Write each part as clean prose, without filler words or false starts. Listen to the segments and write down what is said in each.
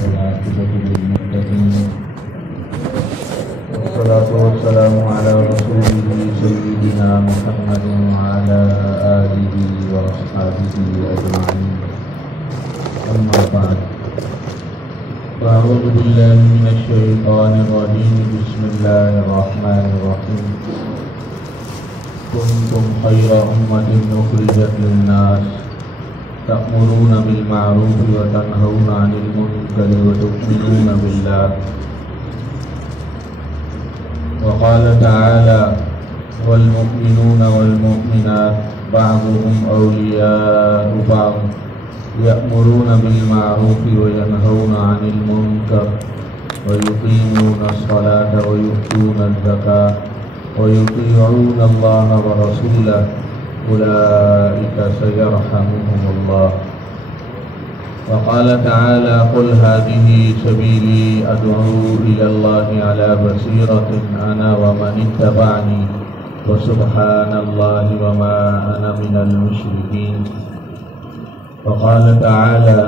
والعاقبة للمتقين والصلاة والسلام على رسوله سيدنا محمد وعلى آله وأصحابه أجمعين. أما بعد، فأعوذ بالله من الشيطان الرجيم. بسم الله الرحمن الرحيم. كنتم خير أمة أخرجت للناس تأمرون بالمعروف وتنهون عن المنكر وتؤمنون بالله. وقال تعالى: والمؤمنون والمؤمنات بعضهم أولياء بعض يأمرون بالمعروف وينهون عن المنكر ويقيمون الصلاة ويؤتون الزكاة ويطيعون الله ورسوله أولئك سيرحمهم الله. وقال تعالى: قل هذه سبيلي أدعو إلى الله على بصيرة أنا ومن اتبعني وسبحان الله وما أنا من المشركين. وقال تعالى: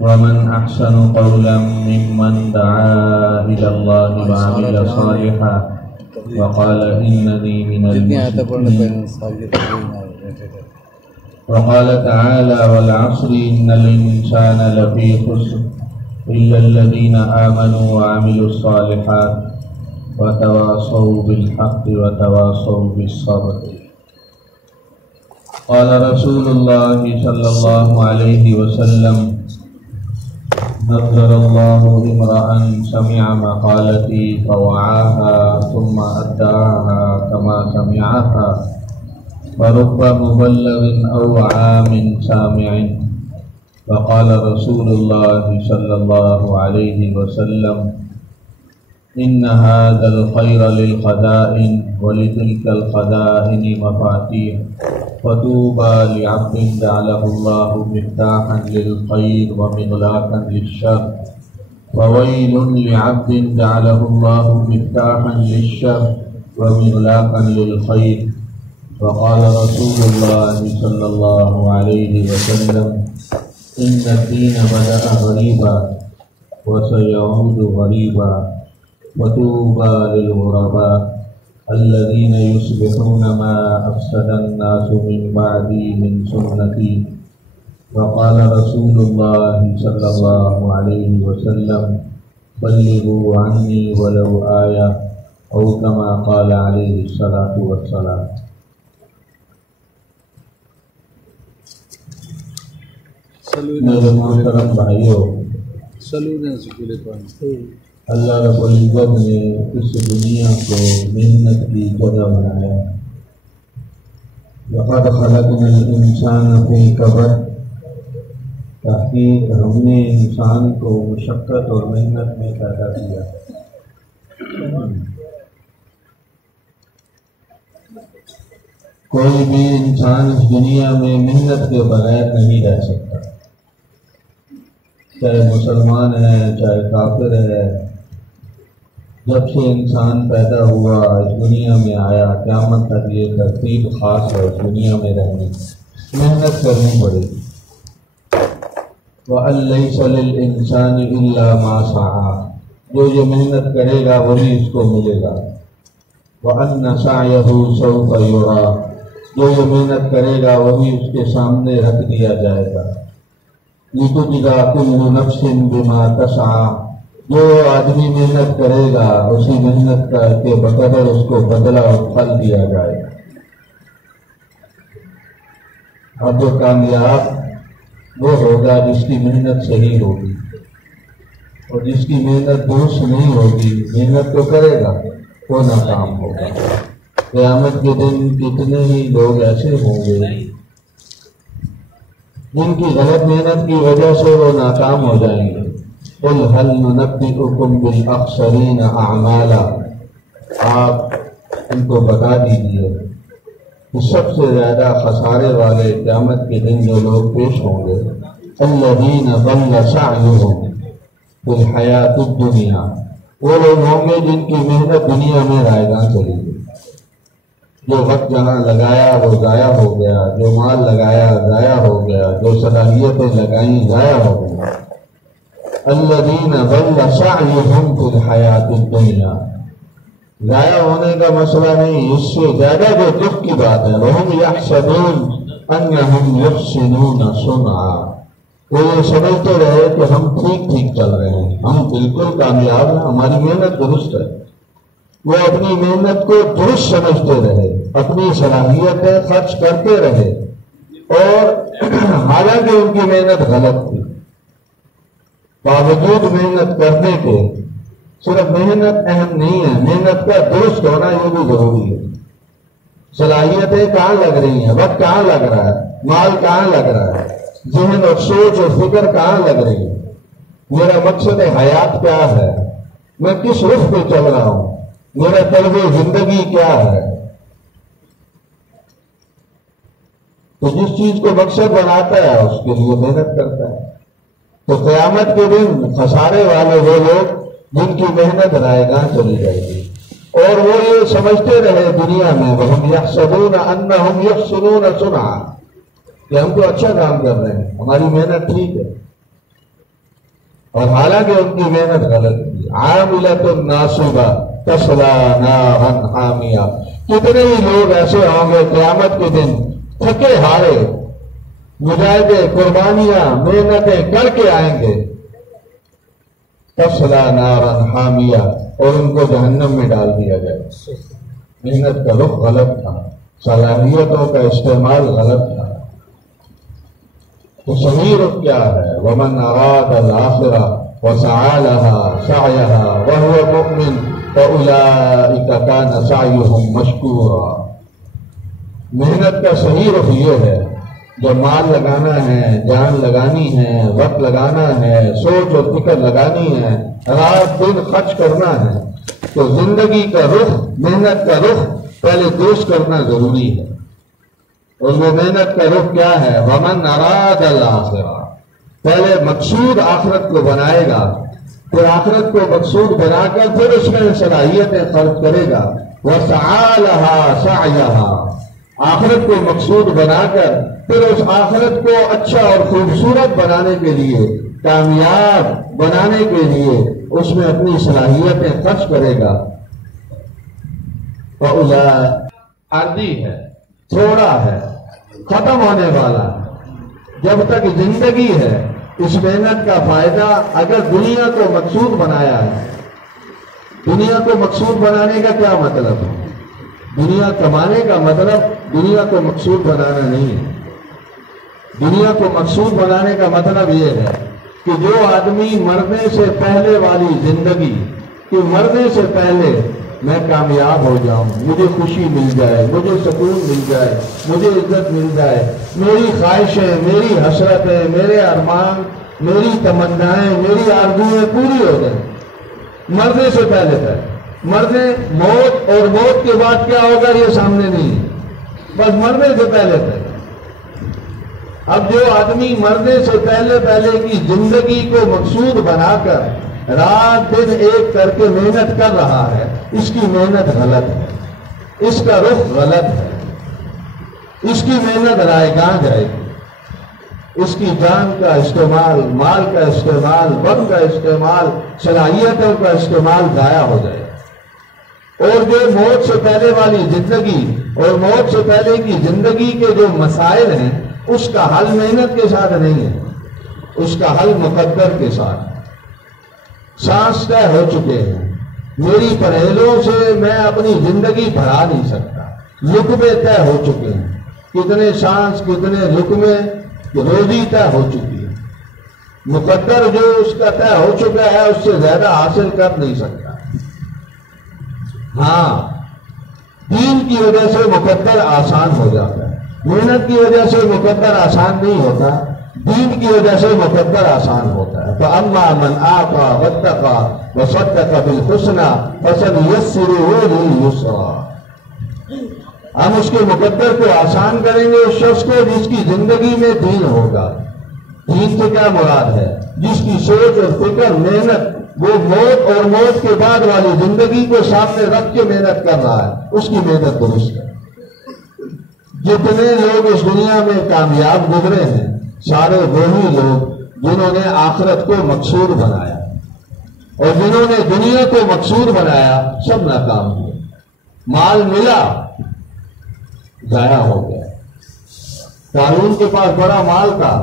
ومن أحسن قولا ممن دعا إلى الله وعمل صالحا وقال إنني من المسلمين. وقال تعالى: والعصر إن الإنسان لفي خسر إلا الذين آمنوا وعملوا الصالحات وتواصوا بالحق وتواصوا بالصبر. قال رسول الله صلى الله عليه وسلم: نظر الله امرأ سمع مقالتي فوعاها ثم أداها كما سمعها فرب مبلغ أو عام سامع. وقال رسول الله صلى الله عليه وسلم: إن هذا الخير للخزائن ولتلك الخزائن مفاتيح فطوبى لعبد جعله الله مفتاحا للخير ومغلاقا للشر وويل لعبد جعله الله مفتاحا للشر ومغلاقا للخير. وقال رسول الله صلى الله عليه وسلم: إن الدين بدأ غريبا وسيعود غريبا وطوبى للغرباء الذين يصلحون ما أفسد الناس من بعدي من سنتي. وقال رسول الله صلى الله عليه وسلم: بلغوا عني ولو آية أو كما قال عليه الصلاة والسلام. میرے محترم بھائیوں، اللہ رب العزت نے اس دنیا کو محنت کی جگہ بنایا. لقد خلقنا الانسان فی کبد، تحقیق ہم نے انسان کو مشقت اور محنت میں پیدا کیا. کوئی بھی انسان اس دنیا میں محنت کے بغیر نہیں رہ سکتا، چاہے مسلمان ہے چاہے کافر ہے. جب سے انسان پیدا ہوا اس دنیا میں آیا، قیامت تک یہ ترتیب خاص ہے. اس دنیا میں رہنے محنت کرنی پڑے گی. وَأَن لَيْسَ لِلْإِنسَانِ إِلَّا مَا سَعَىٰ، جو یہ محنت کرے گا وہی اس کو ملے گا. وَأَنَّ سَعْيَهُ سَوْفَ يُرَىٰ، جو یہ محنت کرے گا وہی اس کے سامنے رکھ دیا جائے گا. لِتُجْزَىٰ كُلُّ نَفْسٍ بِمَا تَسْعَىٰ، جو آدمی محنت کرے گا اسی محنت کے بقدر اس کو بدلہ اور پھل دیا جائے گا. اور جو کامیاب وہ ہوگا جس کی محنت صحیح ہوگی، اور جس کی محنت درست نہیں ہوگی، محنت تو کرے گا وہ ناکام ہوگا. قیامت کے دن کتنے ہی لوگ ایسے ہوں گے جن کی غلط محنت کی وجہ سے وہ ناکام ہو جائیں گے. قُلْ هَلْ نُنَبِّئُكُمْ بِالْأَخْسَرِينَ أَعْمَالًا، آپ ان کو بتا دیجیے کہ سب سے زیادہ خسارے والے قیامت کے دن جو لوگ پیش ہوں گے، الَّذِينَ ضَلَّ سَعْيُهُمْ فِي الْحَيَاةِ الدُّنْيَا، وہ لوگ ہوں گے جن کی محنت دنیا میں رائیگاں چلی گئی. جو وقت جہاں لگایا وہ ضائع ہو گیا، جو مال لگایا ضائع ہو گیا، جو صلاحیتیں لگائیں ضائع ہو گئی۔ الذین ضل سعیہم فی الحیاۃ الدنیا، ضائع ہونے کا مسئلہ نہیں، اس سے زیادہ جو دکھ کی بات ہے، وہم یحسبون انہم یحسنون صنعا، وہ یہ سمجھتے رہے کہ ہم ٹھیک چل رہے ہیں، ہم بالکل کامیاب ہیں، ہماری محنت درست ہے۔ وہ اپنی محنت کو درست سمجھتے رہے، اپنی صلاحیتیں خرچ کرتے رہے، اور حالانکہ ان کی محنت غلط تھی، باوجود محنت کرنے کے۔ صرف محنت اہم نہیں ہے، محنت کا درست ہونا یہ بھی ضروری ہے۔ صلاحیتیں کہاں لگ رہی ہیں، وقت کہاں لگ رہا ہے، مال کہاں لگ رہا ہے، ذہن اور سوچ اور فکر کہاں لگ رہی ہے، میرا مقصد حیات کیا ہے، میں کس رخ پہ چل رہا ہوں، میرا طلب زندگی کیا ہے۔ تو جس چیز کو مقصد بناتا ہے اس کے لیے محنت کرتا ہے۔ تو قیامت کے دن خسارے والے وہ لوگ جن کی محنت رائے گاہ چلی جائے گی، اور وہ یہ سمجھتے رہے دنیا میں وَهُمْ يَحْسَبُونَ أَنَّهُمْ يُحْسِنُونَ صُنْعًا، کہ ہم تو اچھا کام کر رہے ہیں، ہماری محنت ٹھیک ہے، اور حالانکہ ان کی محنت غلط تھی۔ عَامِلَةٌ نَاصِبَةٌ تَصْلَىٰ نَارًا حَامِيَةً، کتنے ہی لوگ ایسے ہوں گے قیامت کے دن تھکے ہارے، مجاہدے، قربانیاں، محنتیں کر کے آئیں گے، تَصْلَىٰ نَارًا حَامِيَةً، اور ان کو جہنم میں ڈال دیا جائے۔ محنت کا رخ غلط تھا، صلاحیتوں کا استعمال غلط تھا۔ تو صحیح رخ کیا ہے؟ وَمَنْ أَرَادَ الْآخِرَةَ وَسَعَىٰ لَهَا سَعْيَهَا وَهُوَ مُؤْمِنٌ فَأُولَٰئِكَ كَانَ سَعْيُهُمْ مَشْكُورًا۔ محنت کا صحیح رخ یہ ہے، جب مال لگانا ہے، جان لگانی ہے، وقت لگانا ہے، سوچ اور فکر لگانی ہے، رات دن خرچ کرنا ہے، تو زندگی کا رخ، محنت کا رخ پہلے درست کرنا ضروری ہے۔ اور وہ محنت کا رخ کیا ہے؟ وَمَنْ أَرَادَ الْآخِرَةَ، پہلے مقصود آخرت کو بنائے گا، پھر آخرت کو مقصود بنا کر پھر اس میں صلاحیتیں خرچ کرے گا۔ وَسَعَىٰ لَهَا سَعْيَهَا، آخرت کو مقصود بنا کر پھر اس آخرت کو اچھا اور خوبصورت بنانے کے لیے، کامیاب بنانے کے لیے اس میں اپنی صلاحیتیں خرچ کرے گا۔ عرضی ہے، تھوڑا ہے، ختم ہونے والا ہے، جب تک زندگی ہے اس محنت کا فائدہ، اگر دنیا کو مقصود بنایا ہے۔ دنیا کو مقصود بنانے کا کیا مطلب ہے؟ دنیا کمانے کا مطلب دنیا کو مقصود بنانا نہیں ہے۔ دنیا کو مقصود بنانے کا مطلب یہ ہے کہ جو آدمی مرنے سے پہلے والی زندگی، کہ مرنے سے پہلے میں کامیاب ہو جاؤں، مجھے خوشی مل جائے، مجھے سکون مل جائے، مجھے عزت مل جائے، میری خواہشیں، میری حسرتیں، میرے ارمان، میری تمنائیں، میری آرزویں پوری ہو جائیں مرنے سے پہلے تک۔ مرنے، موت اور موت کے بعد کیا ہوگا یہ سامنے نہیں ہے، بس مرنے سے پہلے تک۔ اب جو آدمی مرنے سے پہلے کی زندگی کو مقصود بنا کر رات دن ایک کر کے محنت کر رہا ہے، اس کی محنت غلط ہے، اس کا رخ غلط ہے، اس کی محنت رائے گاہ جائے گی، اس کی جان کا استعمال، مال کا استعمال، وقت کا استعمال، صلاحیتوں کا استعمال ضائع ہو جائے گا۔ اور جو موت سے پہلے والی زندگی اور موت سے پہلے کی زندگی کے جو مسائل ہیں، اس کا حل محنت کے ساتھ نہیں ہے، اس کا حل مقدر کے ساتھ۔ سانس طے ہو چکے ہیں، میری پرہیزوں سے میں اپنی زندگی بڑھا نہیں سکتا، لقمے طے ہو چکے ہیں، کتنے سانس، کتنے لقمے، روزی طے ہو چکی ہے، مقدر جو اس کا طے ہو چکا ہے اس سے زیادہ حاصل کر نہیں سکتا۔ ہاں، دین کی وجہ سے مقدر آسان ہو جاتا ہے، محنت کی وجہ سے مقدر آسان نہیں ہوتا، دین کی وجہ سے مقدر آسان ہوتا ہے۔ فَأَمَّا مَنْ آتَىٰ وَاتَّقَىٰ وَصَدَّقَ بِالْحُسْنَىٰ فَسَنُيَسِّرُهُ لِلْيُسْرَىٰ، ہم اس کے مقدر کو آسان کریں گے اس شخص کو جس کی زندگی میں دین ہوگا۔ دین سے کیا مراد ہے؟ جس کی سوچ اور فکر، محنت، وہ موت اور موت کے بعد والی زندگی کو سامنے رکھ کے محنت کر رہا ہے، اس کی محنت درست ہے۔ جتنے لوگ اس دنیا میں کامیاب گزرے ہیں سارے وہی لوگ جنہوں نے آخرت کو مقصود بنایا، اور جنہوں نے دنیا کو مقصود بنایا سب ناکام ہوئے۔ مال ملا، ضائع ہو گیا۔ قارون کے پاس بڑا مال تھا،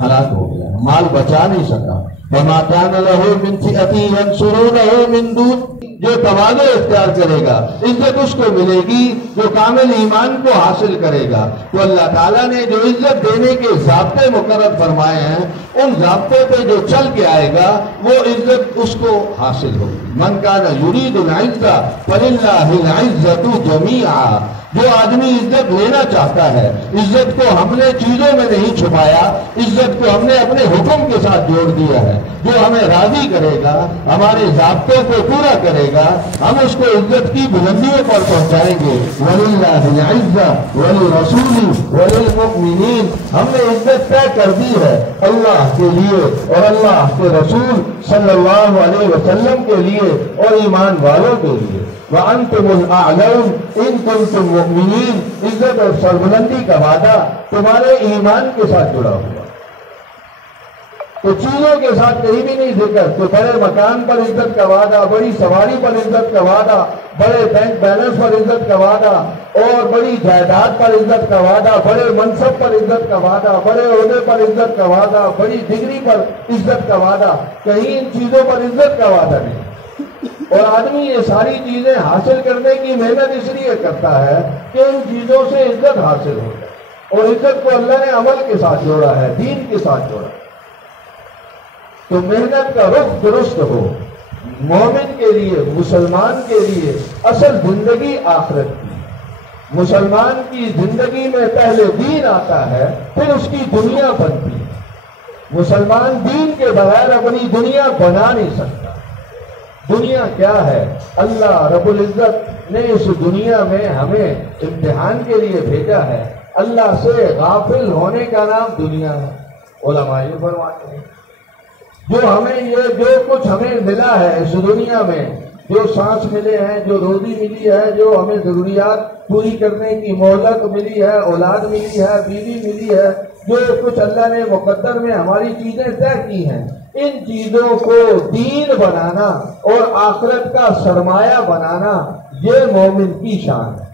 ہلاک ہو گیا، مال بچا نہیں سکا۔ وَمَا كَانَ لَهُ مِنْ فِئَةٍ يَنْصُرُونَهُ مِنْ دُونِ، جو تواضع اختیار کرے گا عزت اس کو ملے گی، جو کامل ایمان کو حاصل کرے گا۔ تو اللہ تعالیٰ نے جو عزت دینے کے ضابطے مقرر فرمائے ہیں، ان ضابطے پہ جو چل کے آئے گا وہ عزت اس کو حاصل ہوگی۔ مَنْ كَانَ يُرِيدُ الْعِزَّةَ فَلِلَّهِ الْعِزَّةُ جَمِيعًا، جو آدمی عزت لینا چاہتا ہے، عزت کو ہم نے چیزوں میں نہیں چھپایا، عزت کو ہم نے اپنے حکم کے ساتھ جوڑ دیا ہے۔ جو ہمیں راضی کرے گا، ہمارے ضابطوں کو پورا کرے گا، ہم اس کو عزت کی بلندیوں پر پہنچائیں گے۔ وَلِلَّهِ الْعِزَّةُ وَلِرَسُولِهِ وَلِلْمُؤْمِنِينَ، ہم نے عزت طے کر دی ہے اللہ کے لیے اور اللہ کے رسول صلی اللہ علیہ وسلم کے لیے اور ایمان والوں کے لیے۔ وَأَنْتُمُ الْأَعْلَوْنَ إِن كُنتُم مُؤْمِنِينَ، عزت اور سربلندی کا وعدہ تمہارے ایمان کے ساتھ جڑا ہوا۔ تو چیزوں کے ساتھ کہیں بھی نہیں ذکر کہ بڑے مکان پر عزت کا وعدہ، بڑی سواری پر عزت کا وعدہ، بڑے بینک بیلنس پر عزت کا وعدہ، اور بڑی جائیداد پر عزت کا وعدہ، بڑے منصب پر عزت کا وعدہ، بڑے عہدے پر عزت کا وعدہ، بڑی ڈگری پر عزت کا وعدہ، کہیں ان چیزوں پر عزت کا وعدہ نہیں۔ اور آدمی یہ ساری چیزیں حاصل کرنے کی محنت اس لیے کرتا ہے کہ ان چیزوں سے عزت حاصل ہو جائے، اور عزت کو اللہ نے عمل کے ساتھ جوڑا ہے، دین کے ساتھ جوڑا ہے۔ تو محنت کا رخ درست ہو۔ مومن کے لیے، مسلمان کے لیے اصل زندگی آخرت کی۔ مسلمان کی زندگی میں پہلے دین آتا ہے، پھر اس کی دنیا بنتی ہے۔ مسلمان دین کے بغیر اپنی دنیا بنا نہیں سکتا۔ دنیا کیا ہے؟ اللہ رب العزت نے اس دنیا میں ہمیں امتحان کے لیے بھیجا ہے۔ اللہ سے غافل ہونے کا نام دنیا ہے۔ علماء یہ فرماتے ہیں جو کچھ ہمیں ملا ہے اس دنیا میں، جو سانس ملے ہیں، جو روزی ملی ہے، جو ہمیں ضروریات پوری کرنے کی مہلت ملی ہے، اولاد ملی ہے، بیوی ملی ہے، جو کچھ اللہ نے مقدر میں ہماری چیزیں طے کی ہیں، ان چیزوں کو دین بنانا اور آخرت کا سرمایہ بنانا یہ مومن کی شان ہے۔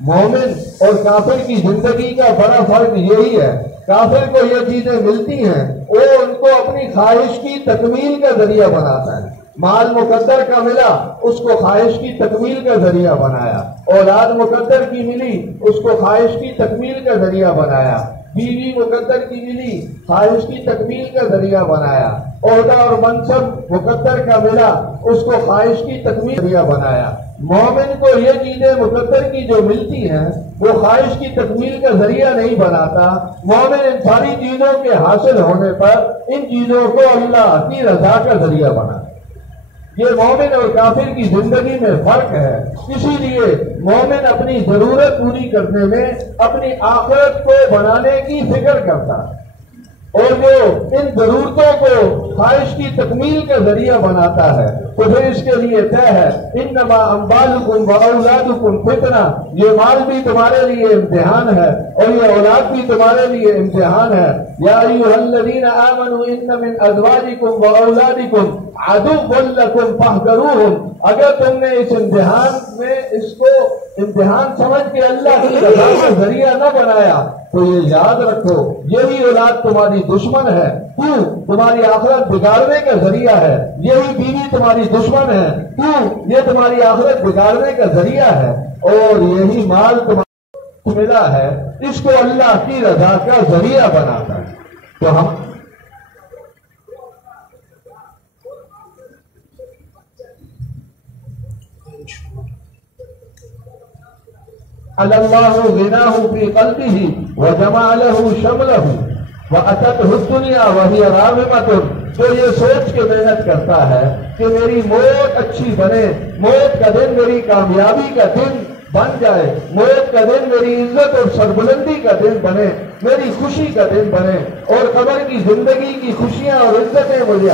مومن اور کافر کی زندگی کا بڑا فرق یہی ہے، کافر کو یہ چیزیں ملتی ہیں، وہ ان کو اپنی خواہش کی تکمیل کا ذریعہ بناتا ہے۔ مال مقدر کا ملا، اس کو خواہش کی تکمیل کا ذریعہ بنایا۔ اولاد مقدر کی ملی، اس کو خواہش کی تکمیل کا ذریعہ بنایا۔ بیوی مقدر کی ملی، خواہش کی تکمیل کا ذریعہ بنایا۔ عہدہ اور منصب مقدر کا ملا، اس کو خواہش کی تکمیل کا ذریعہ بنایا۔ مومن کو یہ چیزیں مقدر کی جو ملتی ہیں وہ خواہش کی تکمیل کا ذریعہ نہیں بناتا۔ مومن ان ساری چیزوں کے حاصل ہونے پر ان چیزوں کو اللہ کی رضا کا ذریعہ بناتا۔ یہ مومن اور کافر کی زندگی میں فرق ہے۔ اسی لیے مومن اپنی ضرورت پوری کرنے میں اپنی آخرت کو بنانے کی فکر کرتا ہے، اور جو ان ضرورتوں کو خواہش کی تکمیل کا ذریعہ بناتا ہے تو پھر اس کے لیے طے ہے انما اموالکم واولادکم فتنہ، یہ مال بھی تمہارے لیے امتحان ہے اور یہ اولاد بھی تمہارے لیے امتحان ہے۔ یا ایھا الذین آمنوا ان من ازواجکم واولادکم عدو لکم فاحذروہم، اگر تم نے اس امتحان میں اس کو امتحان سمجھ کے اللہ کی رضا کا ذریعہ نہ بنایا تو یہ یاد رکھو یہی اولاد تمہاری دشمن ہے، کیوں؟ تمہاری آخرت بگاڑنے کا ذریعہ ہے۔ یہی بیوی تمہاری دشمن ہے، کیوں؟ یہ تمہاری آخرت بگاڑنے کا ذریعہ ہے۔ اور یہی مال تمہیں ملا ہے، اس کو اللہ کی رضا کا ذریعہ بناتا ہے۔ تو ہم اللہ غناہ فی قلبہ وجمع لہ شملہ واتته الدنیا وہی راغمۃ، جو یہ سوچ کے محنت کرتا ہے کہ میری موت اچھی بنے، موت کا دن میری کامیابی کا دن بن جائے، موت کا دن میری عزت اور سربلندی کا دن بنے، میری خوشی کا دن بنے، اور قبر کی زندگی کی خوشیاں اور عزتیں مجھے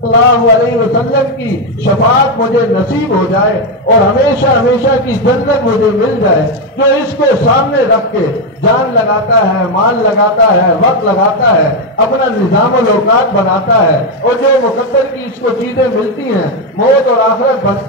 اللہ علیہ وسلم کی شفاعت مجھے نصیب ہو جائے اور ہمیشہ ہمیشہ کی جنت مجھے مل جائے۔ جو اس کو سامنے رکھ کے جان لگاتا ہے، مال لگاتا ہے، وقت لگاتا ہے، اپنا نظام الاوقات بناتا ہے، اور جو مقدر کی اس کو چیزیں ملتی ہیں، موت اور آخرت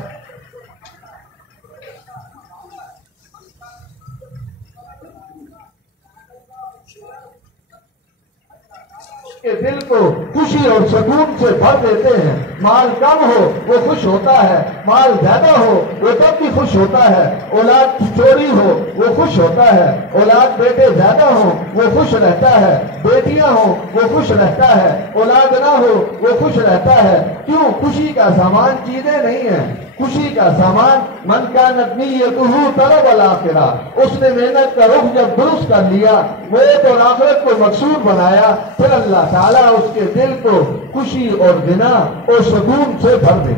کے دل کو خوشی اور سکون سے بھر دیتے ہیں۔ مال کم ہو وہ خوش ہوتا ہے، مال زیادہ ہو وہ تب بھی خوش ہوتا ہے، اولاد چوری ہو وہ خوش ہوتا ہے، اولاد بیٹے زیادہ ہو وہ خوش رہتا ہے، بیٹیاں ہو وہ خوش رہتا ہے، اولاد نہ ہو وہ خوش رہتا ہے۔ کیوں؟ خوشی کا سامان چیزیں نہیں ہیں، خوشی کا سامان من کانت نیتہ طلب الآخرہ، اس نے محنت کا رخ جب درست کر لیا، موت اور آخرت کو مقصود بنایا، پھر اللہ تعالیٰ اس کے دل کو خوشی اور غنا اور سکون سے بھر دے۔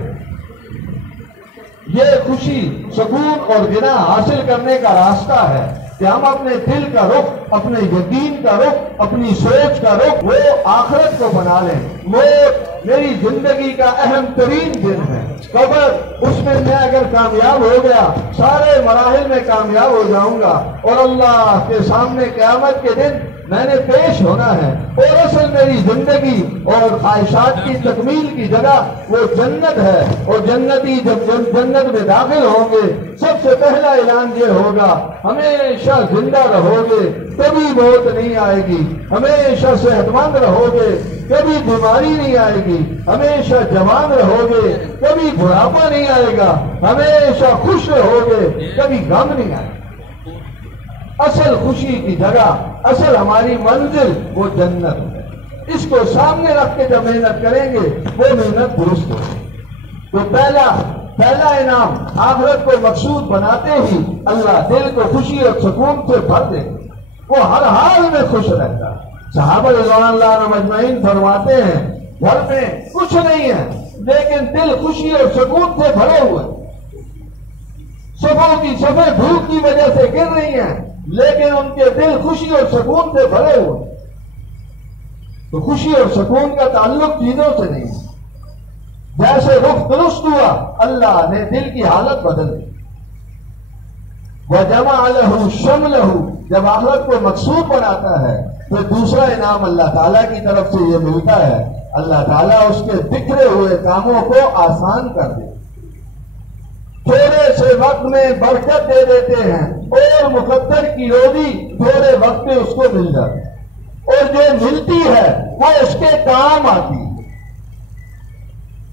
یہ خوشی، سکون اور غنا حاصل کرنے کا راستہ ہے کہ ہم اپنے دل کا رخ، اپنے یقین کا رخ، اپنی سوچ کا رخ وہ آخرت کو بنا لیں۔ موت میری زندگی کا اہم ترین دن ہے، قبر اس میں اگر کامیاب ہو گیا سارے مراحل میں کامیاب ہو جاؤں گا، اور اللہ کے سامنے قیامت کے دن میں نے پیش ہونا ہے، اور اصل میری زندگی اور خواہشات کی تکمیل کی جگہ وہ جنت ہے، اور جنتی جب جنت میں داخل ہوں گے سب سے پہلا اعلان یہ ہوگا ہمیشہ زندہ رہو گے، کبھی موت نہیں آئے گی، ہمیشہ صحت مند رہو گے، کبھی بیماری نہیں آئے گی، ہمیشہ جوان رہو گے، کبھی بڑھاپا نہیں آئے گا، ہمیشہ خوش رہو گے، کبھی غم نہیں آئے گا۔ اصل خوشی کی جگہ، اصل ہماری منزل وہ جنت ہے۔ اس کو سامنے رکھ کے جب محنت کریں گے وہ محنت درست ہوگی۔ تو پہلا انعام آخرت کو مقصود بناتے ہی اللہ دل کو خوشی اور سکون سے بھر دے، وہ ہر حال میں خوش رہتا ہے۔ صحابہ رضوان اللہ عنہم اجمعین فرماتے ہیں گھر میں کچھ نہیں ہے لیکن دل خوشی اور سکون سے بھرے ہوئے، صبح کی صبح دھوپ کی وجہ سے گر رہی ہیں لیکن ان کے دل خوشی اور سکون سے بھرے ہوئے۔ تو خوشی اور سکون کا تعلق چیزوں سے نہیں ہے، جیسے رخ درست ہوا اللہ نے دل کی حالت بدل دی۔ وَجَمَعَ لَهُ شَمْلَهُ، جب آخرت کو مقصود بناتا ہے پھر دوسرا انعام اللہ تعالیٰ کی طرف سے یہ ملتا ہے، اللہ تعالیٰ اس کے بکھرے ہوئے کاموں کو آسان کر دے، تھوڑے سے وقت میں برکت دے دیتے ہیں، اور مقدر کی روزی تھوڑے وقت میں اس کو مل جاتی ہے، اور جو ملتی ہے وہ اس کے کام آتی ہے۔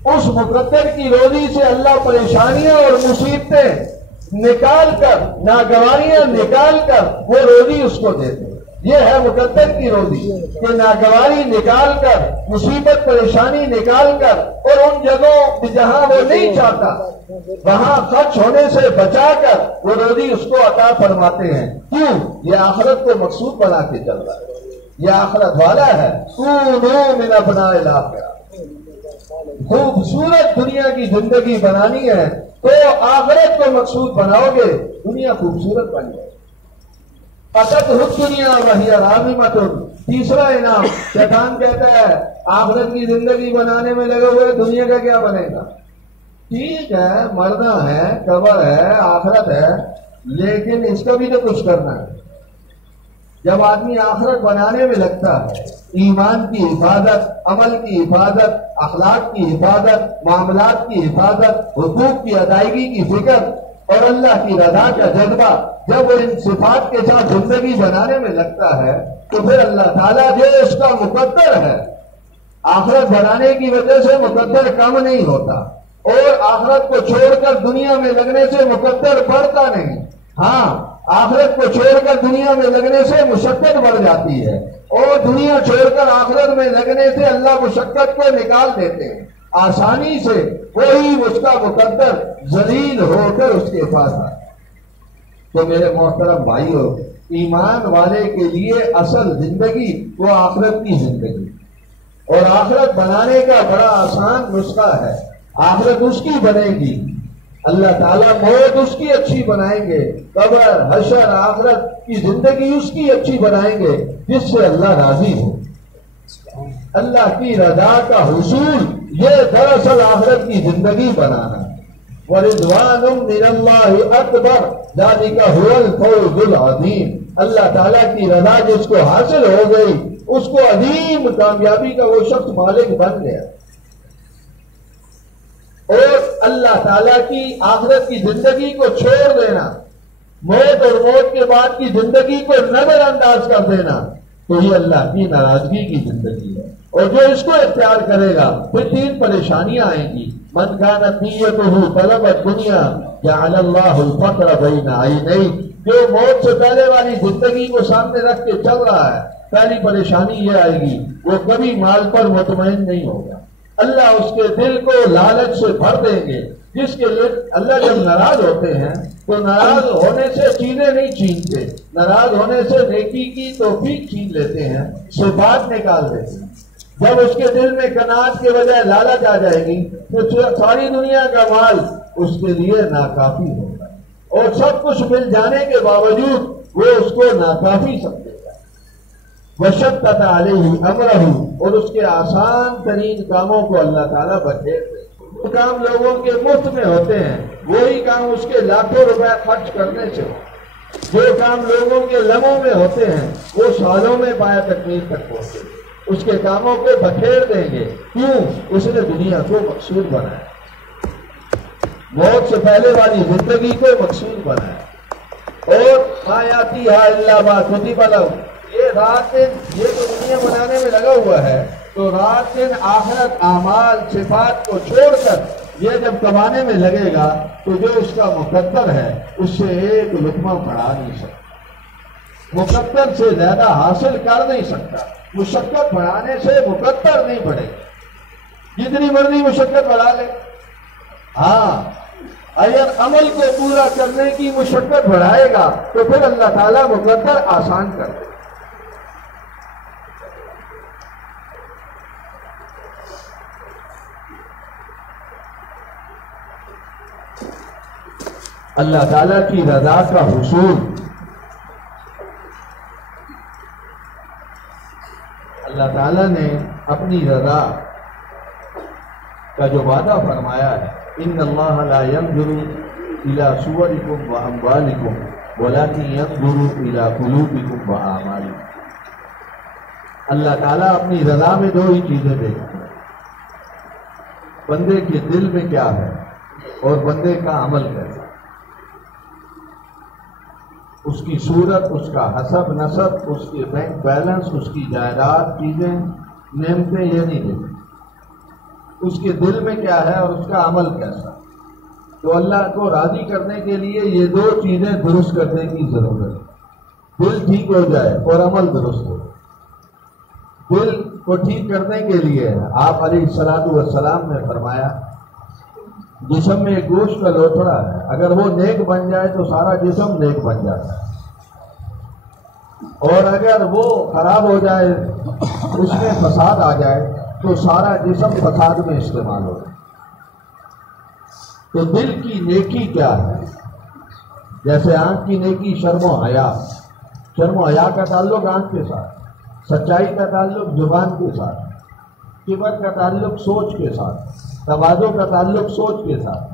اس مقدر کی روزی سے اللہ پریشانیاں اور مصیبتیں نکال کر، ناگواریاں نکال کر وہ روزی اس کو دیتے ہیں۔ یہ ہے مقدر کی روزی کہ ناگواری نکال کر، مصیبت پریشانی نکال کر، اور ان جگہوں جہاں وہ نہیں چاہتا وہاں خرچ ہونے سے بچا کر وہ روزی اس کو عطا فرماتے ہیں۔ کیوں؟ یہ آخرت کو مقصود بنا کے چل رہا ہے، یہ آخرت والا ہے۔ کونوا من ابناء الآخرہ، خوبصورت دنیا کی زندگی بنانی ہے تو آخرت کو مقصود بناؤ گے، دنیا خوبصورت بن جائے۔ اتت دنیا وہی راغمۃ، تیسرا انعام شیطان کہتا ہے آخرت کی زندگی بنانے میں لگے ہوئے، دنیا کا کیا بنے گا؟ ٹھیک ہے، مرنا ہے، قبر ہے، آخرت ہے، لیکن اس کا بھی تو کچھ کرنا ہے۔ جب آدمی آخرت بنانے میں لگتا ہے، ایمان کی حفاظت، عمل کی حفاظت، اخلاق کی حفاظت، معاملات کی حفاظت، حقوق کی ادائیگی کی فکر اور اللہ کی رضا کا جذبہ، جب وہ ان صفات کے ساتھ زندگی بنانے میں لگتا ہے تو پھر اللہ تعالیٰ جو اس کا مقدر ہے، آخرت بنانے کی وجہ سے مقدر کم نہیں ہوتا، اور آخرت کو چھوڑ کر دنیا میں لگنے سے مقدر بڑھتا نہیں۔ ہاں، آخرت کو چھوڑ کر دنیا میں لگنے سے مشقت بڑھ جاتی ہے، اور دنیا چھوڑ کر آخرت میں لگنے سے اللہ مشقت کو نکال دیتے ہیں، آسانی سے وہی اس کا مقدر ذلیل ہو کر اس کے پاس آئے۔ تو میرے محترم بھائیو، ایمان والے کے لیے اصل زندگی وہ آخرت کی زندگی، اور آخرت بنانے کا بڑا آسان نسخہ ہے۔ آخرت اس کی بنے گی، اللہ تعالیٰ موت اس کی اچھی بنائیں گے، قبر، حشر، آخرت کی زندگی اس کی اچھی بنائیں گے جس سے اللہ راضی ہو۔ اللہ کی رضا کا حصول یہ دراصل آخرت کی زندگی بنانا. وَرِضْوَانٌ مِّنَ اللَّهِ أَكْبَرُ ذَلِكَ هُوَ الْفَوْزُ الْعَظِيمُ. اللہ تعالیٰ کی رضا جس کو حاصل ہو گئی اس کو عظیم کامیابی کا وہ شخص مالک بن گیا. اور اللہ تعالیٰ کی آخرت کی زندگی کو چھوڑ دینا، موت اور موت کے بعد کی زندگی کو نظر انداز کر دینا، تو یہ اللہ کی ناراضگی کی زندگی ہے. اور جو اس کو اختیار کرے گا پھر 3 پریشانیاں آئیں گی. من كانت نیتہ طلب الدنیا جعل اللہ الفقر بین عینیہ. جو موت سے پہلے والی زندگی کو سامنے رکھ کے چل رہا ہے، پہلی پریشانی یہ آئے گی وہ کبھی مال پر مطمئن نہیں ہوگا. اللہ اس کے دل کو لالچ سے بھر دیں گے. جس کے لیے اللہ جب ناراض ہوتے ہیں تو ناراض ہونے سے چیزیں نہیں چھینتے، ناراض ہونے سے نیکی کی توفیق چھین لیتے ہیں، صفات نکال دیتے ہیں. جب اس کے دل میں قناعت کے بجائے لالچ آ جائے گی تو ساری دنیا کا مال اس کے لیے ناکافی ہوگا، اور سب کچھ مل جانے کے باوجود وہ اس کو ناکافی سمجھے گا. وشقت علیہ امرہ، اور اس کے آسان ترین کاموں کو اللہ تعالیٰ بخیر دے. جو کام لوگوں کے مفت میں ہوتے ہیں وہی کام اس کے لاکھوں روپے خرچ کرنے سے ہو. جو کام لوگوں کے لمحوں میں ہوتے ہیں وہ سالوں میں پایا تکمیل تک پہنچے. اس کے کاموں کو بکھیر دیں گے. کیوں؟ اس نے دنیا کو مقصود بنایا، موت سے پہلے والی زندگی کو مقصود بنایا. اور ما یاتیھا الا ما کتب لہ. یہ رات دن یہ تو دنیا بنانے میں لگا ہوا ہے، تو رات دن آخرت اعمال صفات کو چھوڑ کر یہ جب کمانے میں لگے گا تو جو اس کا مقدر ہے اس سے ایک لقمہ بڑھا نہیں سکتا، مقدر سے زیادہ حاصل کر نہیں سکتا. مشقت بڑھانے سے مقدر نہیں بڑھے گا، جتنی مرضی مشقت بڑھا لے. ہاں اگر عمل کو پورا کرنے کی مشقت بڑھائے گا تو پھر اللہ تعالیٰ مقدر آسان کر دے. اللہ تعالیٰ کی رضا کا حصول، اللہ تعالیٰ نے اپنی رضا کا جو وعدہ فرمایا ہے، ان اللہ لا ينظر الى صورکم واموالکم ولکن ينظر الى قلوبکم واعمالکم. اللہ تعالیٰ اپنی رضا میں 2 ہی چیزیں دیکھتے ہیں، بندے کے دل میں کیا ہے اور بندے کا عمل کیسا. اس کی صورت، اس کا حسب نسب، اس کے بینک بیلنس، اس کی جائیداد، چیزیں، نعمتیں، یہ نہیں دیکھتے. اس کے دل میں کیا ہے اور اس کا عمل کیسا. تو اللہ کو راضی کرنے کے لیے یہ 2 چیزیں درست کرنے کی ضرورت ہے. دل ٹھیک ہو جائے اور عمل درست ہو. دل کو ٹھیک کرنے کے لیے آپ علیہ الصلوۃ والسلام نے فرمایا جسم میں ایک گوشت کا لوتھڑا ہے، اگر وہ نیک بن جائے تو سارا جسم نیک بن جاتا ہے، اور اگر وہ خراب ہو جائے، اس میں فساد آ جائے تو سارا جسم فساد میں استعمال ہو جائے. تو دل کی نیکی کیا ہے؟ جیسے آنکھ کی نیکی شرم و حیا. شرم و حیا کا تعلق آنکھ کے ساتھ، سچائی کا تعلق زبان کے ساتھ، کبر کا تعلق سوچ کے ساتھ، تواضع کا تعلق سوچ کے ساتھ،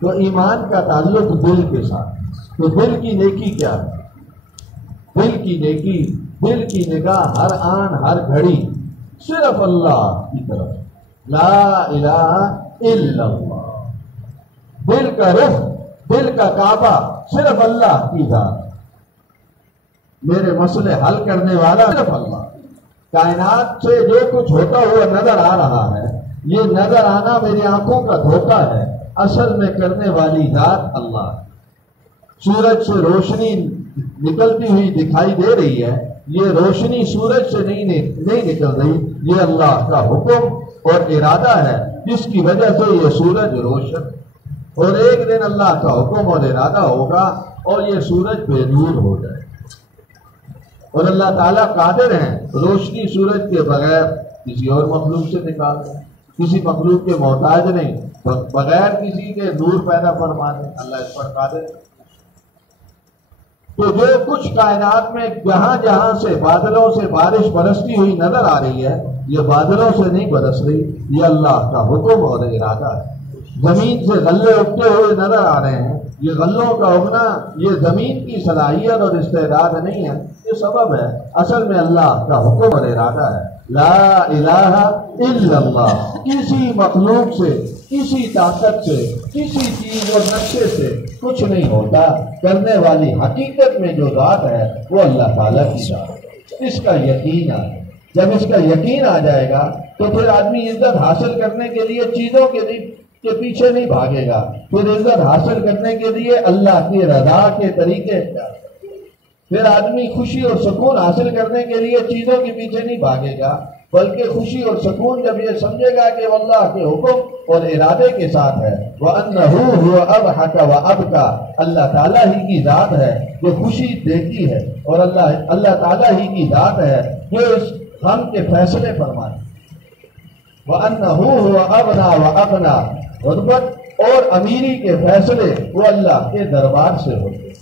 تو ایمان کا تعلق دل کے ساتھ. تو دل کی نیکی کیا ہے؟ دل کی نیکی، دل کی نگاہ ہر آن ہر گھڑی صرف اللہ کی طرف، لا الہ الا اللہ. دل کا رخ، دل کا کعبہ صرف اللہ کی ذات. میرے مسئلے حل کرنے والا صرف اللہ. کائنات سے جو کچھ ہوتا ہوا نظر آ رہا ہے، یہ نظر آنا میری آنکھوں کا دھوکہ ہے، اصل میں کرنے والی ذات اللہ. سورج سے روشنی نکلتی ہوئی دکھائی دے رہی ہے، یہ روشنی سورج سے نہیں نکل رہی، یہ اللہ کا حکم اور ارادہ ہے جس کی وجہ سے یہ سورج روشن. اور ایک دن اللہ کا حکم اور ارادہ ہوگا اور یہ سورج بے نور ہو جائے. اور اللہ تعالیٰ قادر ہیں روشنی سورج کے بغیر کسی اور مخلوق سے نکال دیں، کسی مخلوق کے محتاج نہیں، بغیر کسی کے نور پیدا فرما دیں. اللہ اس پر قادر ہے. تو جو کچھ کائنات میں جہاں جہاں سے بادلوں سے بارش برستی ہوئی نظر آ رہی ہے، یہ بادلوں سے نہیں برس رہی، یہ اللہ کا حکم اور ارادہ ہے۔ زمین سے غلے اگتے ہوئے نظر آ رہے ہیں، یہ غلوں کا اگنا یہ زمین کی صلاحیت اور استعداد نہیں ہے، یہ سبب ہے، اصل میں اللہ کا حکم اور ارادہ ہے۔ لا الہ الا اللہ، کسی مخلوق سے، کسی طاقت سے، کسی چیز اور نقشے سے کچھ نہیں ہوتا، کرنے والی حقیقت میں جو ذات ہے وہ اللہ تعالیٰ کی ذات ہے۔ اس کا یقین آئے، جب اس کا یقین آ جائے گا تو پھر آدمی عزت حاصل کرنے کے لیے چیزوں کے پیچھے نہیں بھاگے گا، پھر عزت حاصل کرنے کے لیے اللہ کی رضا کے طریقے اختیار کرے گا، پھر آدمی خوشی اور سکون حاصل کرنے کے لیے چیزوں کے پیچھے نہیں بھاگے گا، بلکہ خوشی اور سکون جب یہ سمجھے گا کہ وہ اللہ کے حکم اور ارادے کے ساتھ ہے، وَأَنَّهُ هُوَ أَضْحَكَ وَأَبْكَى، اللہ تعالیٰ ہی کی ذات ہے جو خوشی دیتی ہے، اور اللہ تعالیٰ ہی کی ذات ہے جو اس غم کے فیصلے فرمائے۔ وَأَنَّهُ هُوَ أَغْنَى وَأَقْنَى، غربت اور امیری کے فیصلے وہ اللہ کے دربار سے ہوتے ہیں۔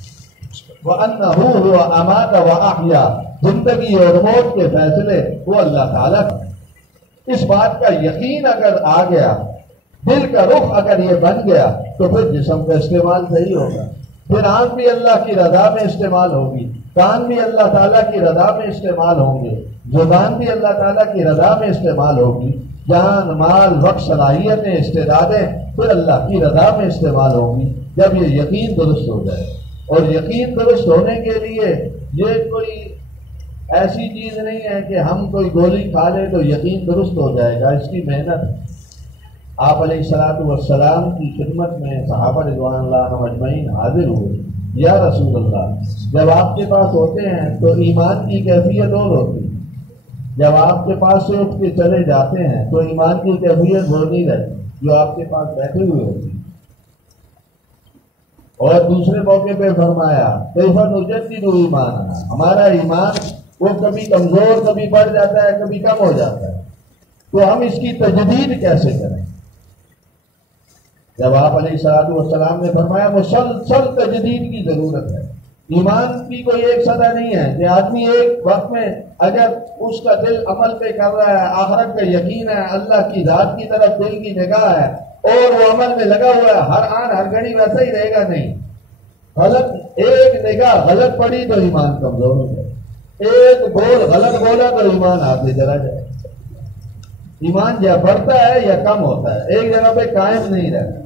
وَأَنَّهُ هُوَ أَمَاتَ وَأَحْيَا، زندگی اور موت کے فیصلے وہ اللہ تعالیٰ کا۔ اس بات کا یقین اگر آ گیا، دل کا رخ اگر یہ بن گیا، تو پھر جسم کا استعمال صحیح ہوگا، پھر آنکھ بھی اللہ کی رضا میں استعمال ہوگی، کان بھی اللہ تعالیٰ کی رضا میں استعمال ہوں گے، زبان بھی اللہ تعالیٰ کی رضا میں استعمال ہوگی، جان مال وقت صلاحیتیں استعدادیں پھر اللہ کی رضا میں استعمال ہوگی، جب یہ یقین درست ہو جائے۔ اور یقین درست ہونے کے لیے یہ کوئی ایسی چیز نہیں ہے کہ ہم کوئی گولی کھا لیں تو یقین درست ہو جائے گا، اس کی محنت۔ آپ علیہ الصلوۃ والسلام کی خدمت میں صحابہ رضوان اللہ عنہم اجمعین حاضر ہوئے، یا رسول اللہ، جب آپ کے پاس ہوتے ہیں تو ایمان کی کیفیت اور ہوتی ہے، جب آپ کے پاس سے اٹھ کے چلے جاتے ہیں تو ایمان کی کیفیت وہ نہیں رہتی جو آپ کے پاس بیٹھے ہوئے ہوتی ہے۔ اور دوسرے موقع پہ فرمایا کیف نجدد ایماننا، ہمارا ایمان وہ کبھی کمزور، کبھی بڑھ جاتا ہے، کبھی کم ہو جاتا ہے، تو ہم اس کی تجدید کیسے کریں؟ جب آپ علیہ الصلوۃ والسلام نے فرمایا مسلسل تجدید کی ضرورت ہے، ایمان کی کوئی ایک سطح نہیں ہے کہ آدمی ایک وقت میں اگر اس کا دل عمل پہ کر رہا ہے، آخرت کا یقین ہے، اللہ کی ذات کی طرف دل کی نگاہ ہے اور وہ عمل میں لگا ہوا ہے، ہر آن ہر گھڑی ویسا ہی رہے گا، نہیں، غلط ایک نگاہ غلط پڑی تو ایمان کمزور ہو جائے، ایک بول غلط بولا تو ایمان آگے چلا جائے۔ ایمان یا بڑھتا ہے یا کم ہوتا ہے، ایک جگہ پہ قائم نہیں رہتا،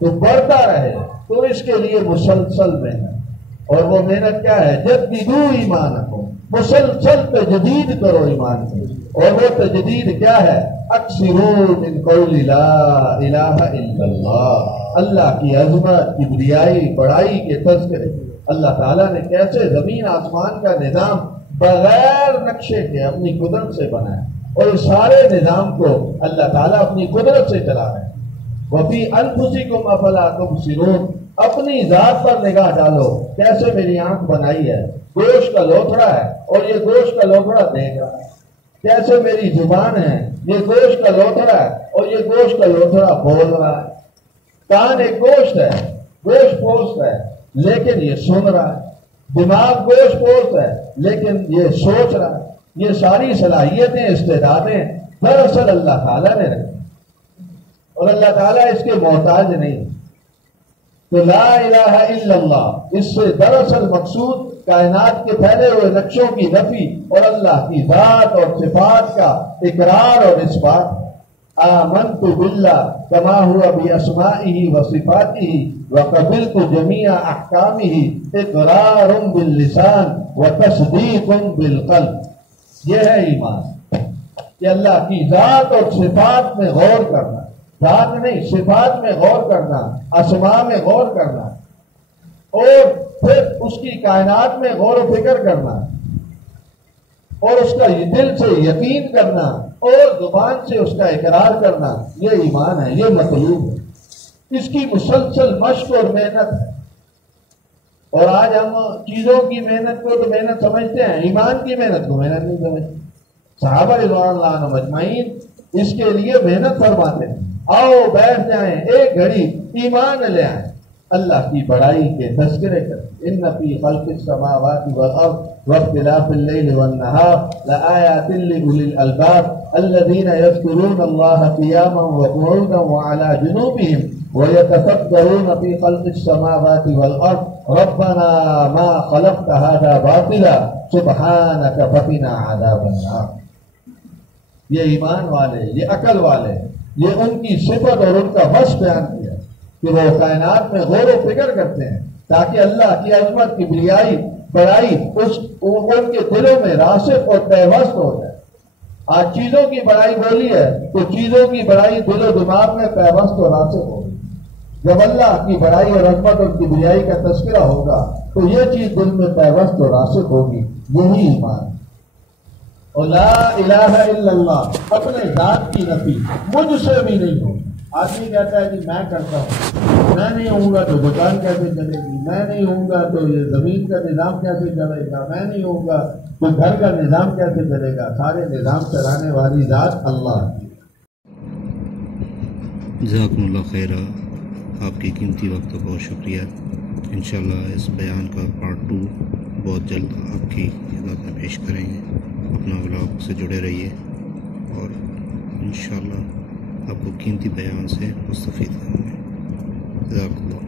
تو بڑھتا رہے تو اس کے لیے مسلسل محنت، اور وہ محنت کیا ہے؟ جددو ایمانکم، مسلسل تجدید کرو ایمان کی، اور وہ تجدید کیا ہے؟ اکثروا من قول لا الہ الا اللہ، اللہ کی عظمت، کبریائی، بڑائی کے تذکرے۔ اللہ تعالیٰ نے کیسے زمین آسمان کا نظام بغیر نقشے کے اپنی قدرت سے بنایا، اور اس سارے نظام کو اللہ تعالیٰ اپنی قدرت سے چلا رہے ہیں۔ وَفِي أَنفُسِكُمْ أَفَلَا تُبْصِرُونَ، اپنی ذات پر نگاہ ڈالو، کیسے میری آنکھ بنائی ہے، گوشت کا لوتھڑا ہے اور یہ گوشت کا لوتھڑا دیکھ رہا ہے، کیسے میری زبان ہے، یہ گوشت کا لوتھڑا ہے اور یہ گوشت کا لوتھڑا بول رہا ہے، کان ایک گوشت ہے، گوشت پوست ہے لیکن یہ سن رہا ہے، دماغ گوشت پوست ہے لیکن یہ سوچ رہا ہے، یہ ساری صلاحیتیں استعدادیں دراصل اللہ تعالیٰ نے رکھی، اور اللہ تعالیٰ اس کے محتاج نہیں۔ تو لا الہ الا اللہ، اس سے دراصل مقصود کائنات کے پھیلے ہوئے نقشوں کی نفی اور اللہ کی ذات اور صفات کا اقرار اور اثبات۔ آمنت باللہ کما ہوا باسمائہ وصفاتہ وقبلت جمیع احکامہ اقرار باللسان وتصدیق بالقلب۔ یہ ہے ایمان کہ اللہ کی ذات اور صفات میں غور کرنا، ذات نہیں صفات میں غور کرنا، اسماء میں غور کرنا، اور پھر اس کی کائنات میں غور و فکر کرنا، اور اس کا دل سے یقین کرنا اور زبان سے اس کا اقرار کرنا، یہ ایمان ہے، یہ مطلوب ہے، اس کی مسلسل مشق اور محنت ہے۔ اور آج ہم چیزوں کی محنت کو تو محنت سمجھتے ہیں، ایمان کی محنت کو محنت نہیں سمجھتے۔ صحابہ رضوان اللہ عنہم اجمعین اس کے لیے محنت فرماتے ہیں، آؤ بیٹھ جائیں، ایک گھڑی ایمان لے آئیں، اللہ کی بڑائی کے تذکرے کرتے ان فی خلق السماوات والارض واختلاف اللیل والنہار لآیات لأولی الالباب الذین یذکرون اللہ قیاما وقعودا وعلی جنوبہم ويتفكرون في خلق السماوات والأرض ربنا ما خلقت هذا باطلا سبحانك فقنا عذاب النار. یہ ایمان والے، یہ عقل والے، یہ ان کی صفت اور ان کا وصف بیان کیا کہ وہ کائنات میں غور و فکر کرتے ہیں تاکہ اللہ کی عظمت کی بڑائی ان کے دلوں میں راسخ اور پیوست ہو جائے. آج چیزوں کی بڑائی بولی ہے تو چیزوں کی بڑائی دل و دماغ میں پیوست اور راسخ ہوگی. جب اللہ کی بڑائی اور عظمت اور کبریائی کا تذکرہ ہوگا تو یہ چیز دل میں پیوست اور راسخ ہوگی. یہی ایمان. اور لا الہ الا اللہ، اپنے ذات کی نفی مجھ سے بھی نہیں ہوگی. آدمی کہتا ہے کہ میں کرتا ہوں، میں نہیں ہوں گا تو دکان کیسے چلے گی، میں نہیں ہوں گا تو یہ زمین کا نظام کیسے چلے گا، میں نہیں ہوں گا تو گھر کا نظام کیسے چلے گا. سارے نظام چلانے والی ذات اللہ کی. جزاکم اللہ خیر. آپ کی قیمتی وقت کا بہت شکریہ. انشاءاللہ اس بیان کا پارٹ 2 بہت جلد آپ کی خدمت میں پیش کریں گے. اپنا ولاگ سے جڑے رہیے اور انشاءاللہ آپ کو قیمتی بیان سے مستفید کریں گے. جزاک اللہ.